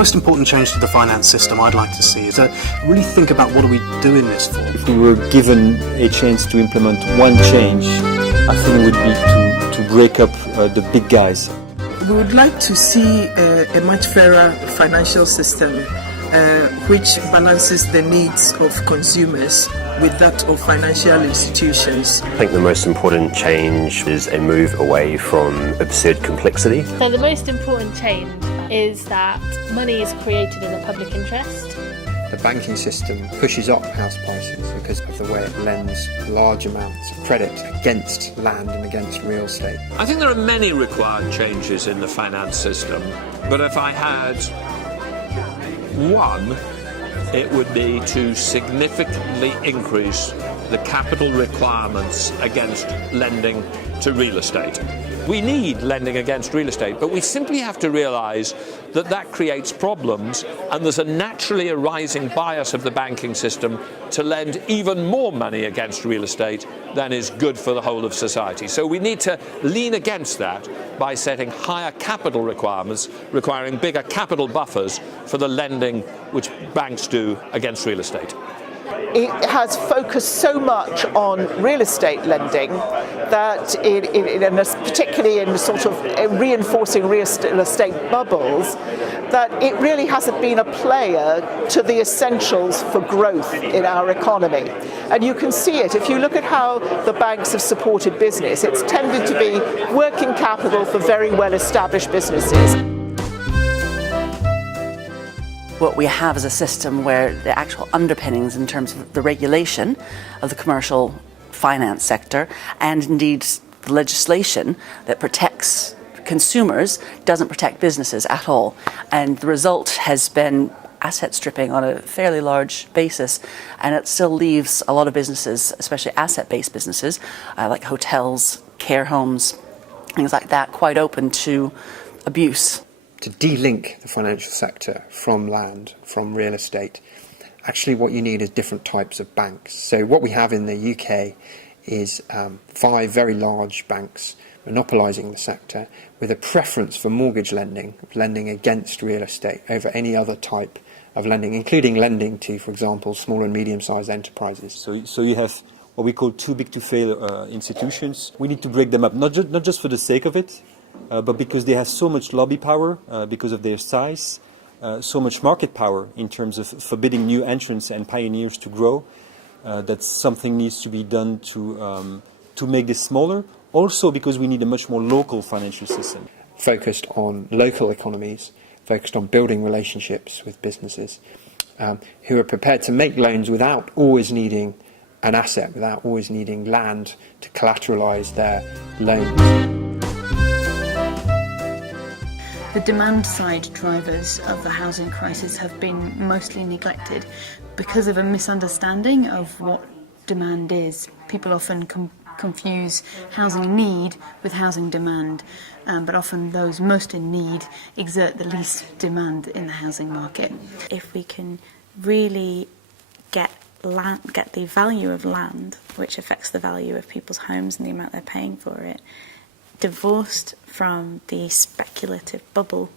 most important change to the finance system I'd like to see is to really think about what are we doing this for. If we were given a chance to implement one change, I think it would be to break up the big guys. We would like to see a much fairer financial system which balances the needs of consumers with that of financial institutions. I think the most important change is a move away from absurd complexity. So the most important change is that money is created in the public interest. The banking system pushes up house prices because of the way it lends large amounts of credit against land and against real estate. I think there are many required changes in the finance system, but if I had one, it would be to significantly increase the capital requirements against lending to real estate. We need lending against real estate, but we simply have to realise that that creates problems, and there's a naturally arising bias of the banking system to lend even more money against real estate than is good for the whole of society. So we need to lean against that by setting higher capital requirements, requiring bigger capital buffers for the lending which banks do against real estate. It has focused so much on real estate lending that, particularly in sort of reinforcing real estate bubbles, that it really hasn't been a player to the essentials for growth in our economy. And you can see it if you look at how the banks have supported business. It's tended to be working capital for very well-established businesses. What we have is a system where the actual underpinnings in terms of the regulation of the commercial finance sector and indeed the legislation that protects consumers doesn't protect businesses at all. And the result has been asset stripping on a fairly large basis, and it still leaves a lot of businesses, especially asset-based businesses, like hotels, care homes, things like that, quite open to abuse. To de-link the financial sector from land, from real estate, actually what you need is different types of banks. So what we have in the UK is 5 very large banks monopolising the sector with a preference for mortgage lending against real estate over any other type of lending, including lending to, for example, small and medium-sized enterprises. So you have what we call too big to fail institutions. We need to break them up, not just for the sake of it, but because they have so much lobby power, because of their size, so much market power in terms of forbidding new entrants and pioneers to grow, that something needs to be done to make this smaller. Also because we need a much more local financial system. Focused on local economies, focused on building relationships with businesses who are prepared to make loans without always needing an asset, without always needing land to collateralise their loans. The demand side drivers of the housing crisis have been mostly neglected because of a misunderstanding of what demand is. People often confuse housing need with housing demand, but often those most in need exert the least demand in the housing market. If we can really get the value of land, which affects the value of people's homes and the amount they're paying for it, divorced from the speculative bubble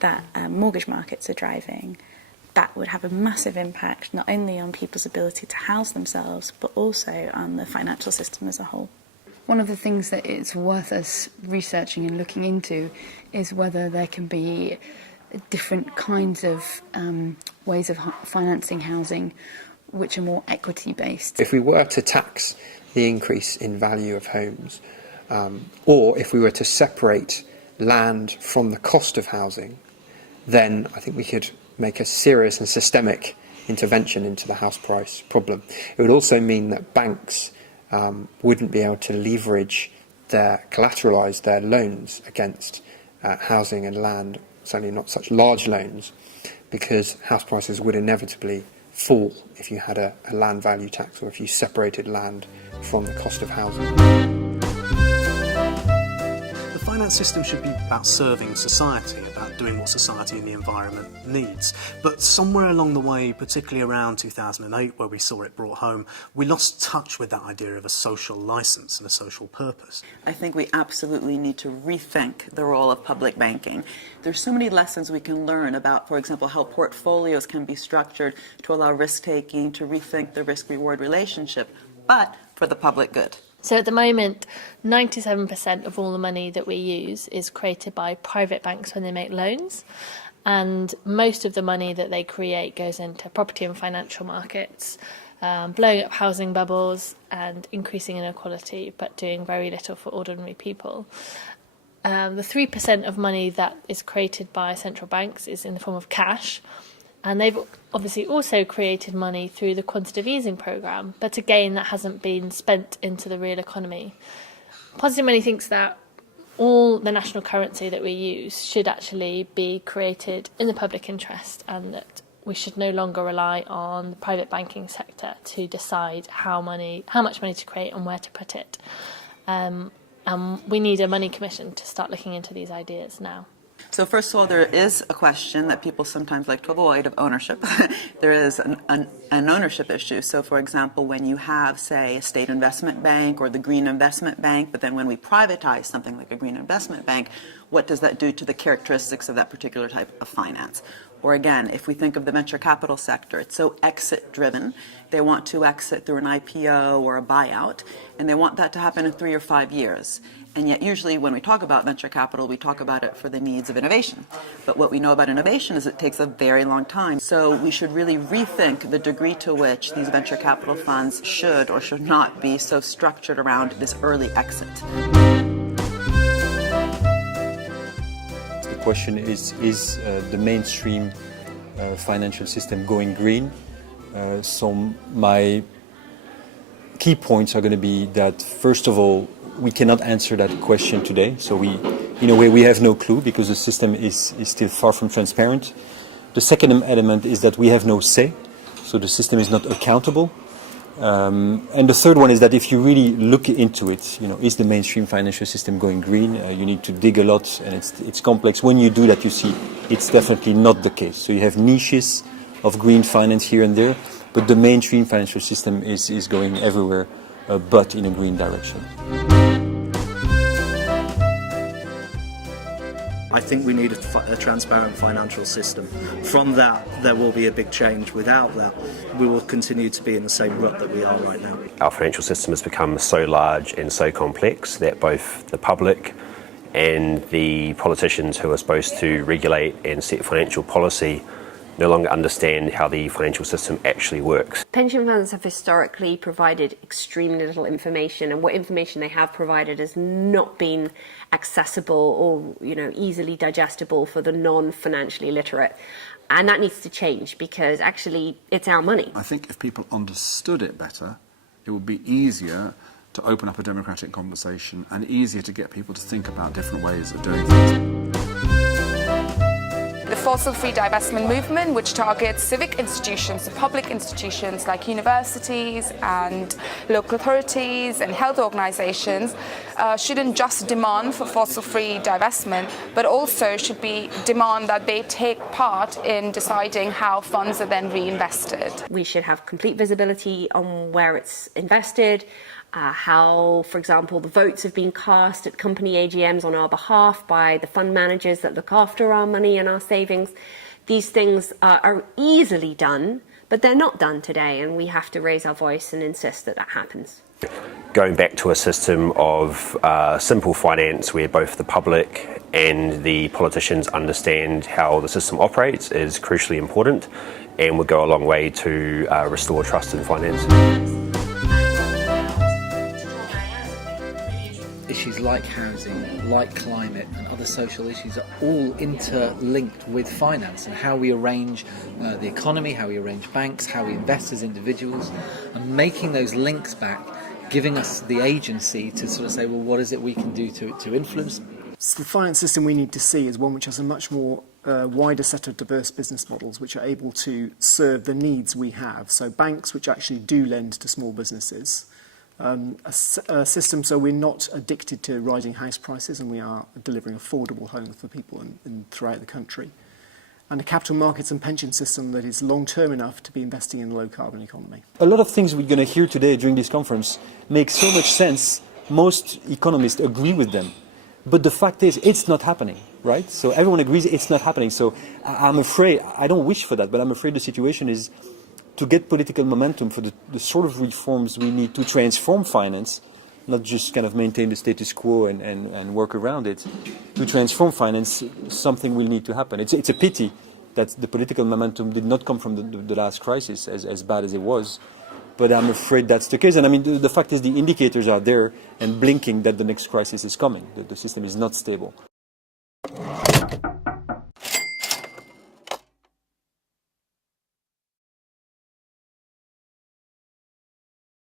that mortgage markets are driving, that would have a massive impact not only on people's ability to house themselves, but also on the financial system as a whole. One of the things that it's worth us researching and looking into is whether there can be different kinds of ways of financing housing which are more equity-based. If we were to tax the increase in value of homes, or if we were to separate land from the cost of housing, then I think we could make a serious and systemic intervention into the house price problem. It would also mean that banks wouldn't be able to collateralise their loans against housing and land, certainly not such large loans, because house prices would inevitably fall if you had a land value tax or if you separated land from the cost of housing. The finance system should be about serving society, about doing what society and the environment needs. But somewhere along the way, particularly around 2008, where we saw it brought home, we lost touch with that idea of a social licence and a social purpose. I think we absolutely need to rethink the role of public banking. There's so many lessons we can learn about, for example, how portfolios can be structured to allow risk-taking, to rethink the risk-reward relationship, but for the public good. So at the moment, 97% of all the money that we use is created by private banks when they make loans. And most of the money that they create goes into property and financial markets, blowing up housing bubbles and increasing inequality, but doing very little for ordinary people. The 3% of money that is created by central banks is in the form of cash. And they've obviously also created money through the quantitative easing programme, but again, that hasn't been spent into the real economy. Positive Money thinks that all the national currency that we use should actually be created in the public interest, and that we should no longer rely on the private banking sector to decide how much money to create and where to put it. And we need a money commission to start looking into these ideas now. So first of all, there is a question that people sometimes like to avoid of ownership. There is an ownership issue. So for example, when you have, say, a state investment bank or the green investment bank, but then when we privatize something like a green investment bank, what does that do to the characteristics of that particular type of finance? Or again, if we think of the venture capital sector, it's so exit driven. They want to exit through an IPO or a buyout, and they want that to happen in 3 or 5 years. And yet usually when we talk about venture capital, we talk about it for the needs of innovation. But what we know about innovation is it takes a very long time. So we should really rethink the degree to which these venture capital funds should or should not be so structured around this early exit. The question is the mainstream financial system going green? So my key points are going to be that, first of all, we cannot answer that question today. So in a way, we have no clue because the system is still far from transparent. The second element is that we have no say, so the system is not accountable. And the third one is that if you really look into it, is the mainstream financial system going green? You need to dig a lot, and it's complex. When you do that, you see it's definitely not the case. So you have niches of green finance here and there, but the mainstream financial system is going everywhere, but in a green direction. I think we need a transparent financial system. From that, there will be a big change. Without that, we will continue to be in the same rut that we are right now. Our financial system has become so large and so complex that both the public and the politicians who are supposed to regulate and set financial policy no longer understand how the financial system actually works. Pension funds have historically provided extremely little information, and what information they have provided has not been accessible or easily digestible for the non-financially literate. And that needs to change because actually it's our money. I think if people understood it better, it would be easier to open up a democratic conversation and easier to get people to think about different ways of doing things. The fossil-free divestment movement, which targets civic institutions, public institutions like universities and local authorities and health organizations, shouldn't just demand for fossil-free divestment, but also should be demand that they take part in deciding how funds are then reinvested. We should have complete visibility on where it's invested, how, for example, the votes have been cast at company AGMs on our behalf by the fund managers that look after our money and our savings. These things are easily done, but they're not done today, and we have to raise our voice and insist that that happens. Going back to a system of simple finance where both the public and the politicians understand how the system operates is crucially important and would go a long way to restore trust in finance. Issues like housing, like climate and other social issues are all interlinked with finance and how we arrange the economy, how we arrange banks, how we invest as individuals, and making those links back, giving us the agency to sort of say, well, what is it we can do to influence? So the finance system we need to see is one which has a much more wider set of diverse business models which are able to serve the needs we have. So banks which actually do lend to small businesses, a system so we're not addicted to rising house prices and we are delivering affordable homes for people throughout the country. And a capital markets and pension system that is long-term enough to be investing in a low-carbon economy. A lot of things we're going to hear today during this conference make so much sense. Most economists agree with them. But the fact is, it's not happening, right? So everyone agrees it's not happening. So I'm afraid, I don't wish for that, but I'm afraid the situation is to get political momentum for the sort of reforms we need to transform finance, not just kind of maintain the status quo and work around it. To transform finance, something will need to happen. It's a pity that the political momentum did not come from the last crisis, as bad as it was. But I'm afraid that's the case. And I mean, the fact is the indicators are there and blinking that the next crisis is coming, that the system is not stable.